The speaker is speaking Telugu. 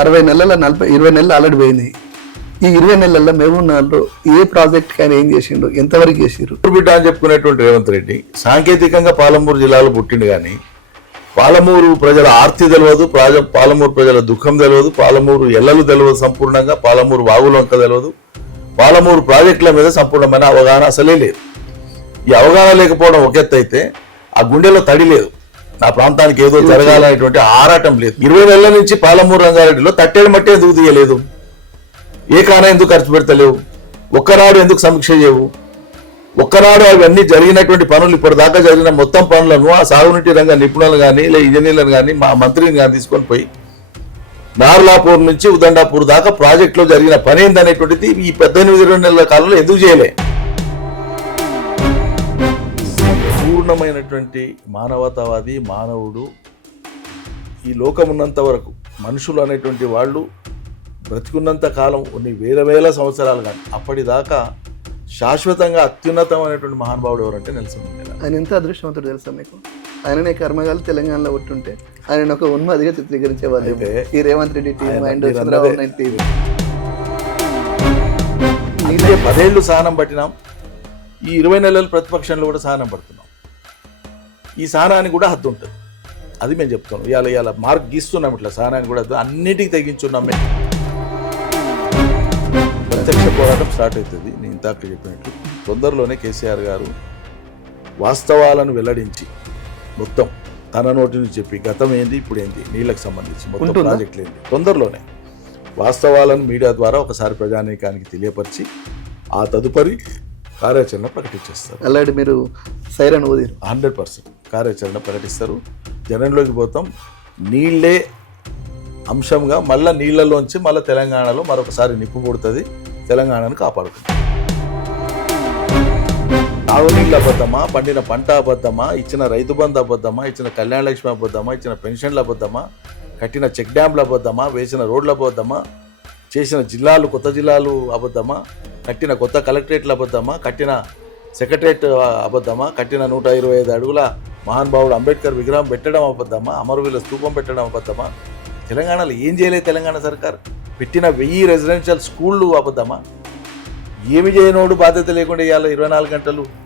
అరవై నెలల నలభై ఇరవై నెలలు ఆల్రెడీ పోయింది. ఈ ఇరవై నెలల్లో మేము నగర్లో ఏ ప్రాజెక్ట్ ఆయన ఏం చేసిండు ఎంతవరకు చేసిరు బిడ్డ అని చెప్పుకునేటువంటి రేవంత్ రెడ్డి సాంకేతికంగా పాలమూరు జిల్లాలో పుట్టిండు కానీ పాలమూరు ప్రజల ఆర్తి తెలియదు ప్రాజ పాలమూరు ప్రజల దుఃఖం తెలియదు పాలమూరు ఎల్లలు తెలియదు సంపూర్ణంగా పాలమూరు వాగులంక తెలియదు పాలమూరు ప్రాజెక్టుల మీద సంపూర్ణమైన అవగాహన అసలే లేదు. ఈ అవగాహన లేకపోవడం ఒక ఎత్తు అయితే ఆ గుండెలో తడి లేదు. నా ప్రాంతానికి ఏదో జరగాలనేటువంటి ఆరాటం లేదు. ఇరవై నెలల నుంచి పాలమూరు రంగారెడ్డిలో తట్టేడు మట్టి ఎందుకు తీయలేదు? ఏ కారణం ఎందుకు ఖర్చు పెడతలేవు? ఒక్కనాడు ఎందుకు సమీక్ష చేయవు? ఒక్కనాడు అవన్నీ జరిగినటువంటి పనులు ఇప్పటిదాకా జరిగిన మొత్తం పనులను ఆ సాగునీటి రంగ నిపుణులు కానీ లేదా ఇంజనీర్లను కానీ మా మంత్రిని కానీ తీసుకొని పోయి నార్లాపూర్ నుంచి ఉదండాపూర్ దాకా ప్రాజెక్టులో జరిగిన పని ఏందనేటువంటిది ఈ పద్దెనిమిది ఇరవై నెలల కాలంలో ఎందుకు చేయలే? పూర్ణమైనటువంటి మానవతావాది మానవుడు ఈ లోకం ఉన్నంత వరకు మనుషులు అనేటువంటి వాళ్ళు బ్రతికున్నంత కాలం కొన్ని వేల వేల సంవత్సరాలు కానీ అప్పటిదాకా శాశ్వతంగా అత్యున్నతం అనేటువంటి మహానుభావుడు ఎవరంటే నెల్సన్ మండేలా. ఆయన ఎంత అదృష్టవంతుడు తెలుసా మీకు? ఆయననే కర్మగాలు తెలంగాణలో ఉంటుంటే ఆయన ఒక ఉన్మాదిగా చిత్రీకరించే వాళ్ళు అయితే ఈ రేవంత్ రెడ్డి టీం ఆయన అండ్ మీరు చంద్రబాబు అన్నదే- నాయుడు టీం అంటే పదేళ్ళు సహనం పట్టినాం. ఈ ఇరవై నెలల ప్రతిపక్షంలో కూడా సహనం పడుతున్నాం. ఈ సహనానికి కూడా హద్దు ఉంటుంది. అది మేము చెప్తున్నాం. ఇవాళ ఇవాళ మార్క్ గీస్తున్నాం ఇట్లా సహనానికి కూడా హద్దు. అన్నిటికీ తగ్గించున్నాం మేము. ప్రత్యక్ష పోరాటం స్టార్ట్ అవుతుంది. నేను ఇందాక చెప్పినట్టు తొందరలోనే కేసీఆర్ గారు వాస్తవాలను వెల్లడించి మొత్తం తన నోటి నుంచి చెప్పి గతం ఏంది ఇప్పుడు ఏంది నీళ్ళకి సంబంధించి మొత్తం? ప్రాజెక్టులు ఏంది? తొందరలోనే వాస్తవాలను మీడియా ద్వారా ఒకసారి ప్రజానీకానికి తెలియపరిచి ఆ తదుపరి కార్యాచరణ ప్రకటించేస్తారు. అలాంటి మీరు సైరన్ హండ్రెడ్ పర్సెంట్. కార్యాచరణ ప్రకటిస్తారు. జనంలోకి పోతాం. నీళ్ళే అంశంగా మళ్ళీ నీళ్ళలోంచి మళ్ళీ తెలంగాణలో మరొకసారి నిప్పు పుడుతుంది. తెలంగాణను కాపాడుతుంది. తాగునీళ్ళు అబద్ధమా? పండిన పంట అబద్ధమా? ఇచ్చిన రైతు బంధు అబద్ధమా? ఇచ్చిన కళ్యాణ లక్ష్మి అబద్ధమా? ఇచ్చిన పెన్షన్లు అబద్ధమా? కట్టిన చెక్ డ్యాంలు అబద్ధమా? వేసిన రోడ్లు అబద్ధమా? చేసిన జిల్లాలు కొత్త జిల్లాలు అబద్ధమా? కట్టిన కొత్త కలెక్టరేట్లు అబద్ధమా? కట్టిన సెక్రటరేట్ అబద్ధమా? కట్టిన నూట ఇరవై ఐదు అడుగుల మహానుభావుడు అంబేద్కర్ విగ్రహం పెట్టడం అబద్ధమా? అమరవీల స్థూపం పెట్టడం అబద్ధమా? తెలంగాణలో ఏం చేయలేదు తెలంగాణ సర్కార్? పెట్టిన వెయ్యి రెసిడెన్షియల్ స్కూళ్ళు అబద్ధమా? ఏమి చేయనోడు బాధ్యత లేకుండా ఇవాళ ఇరవై నాలుగు గంటలు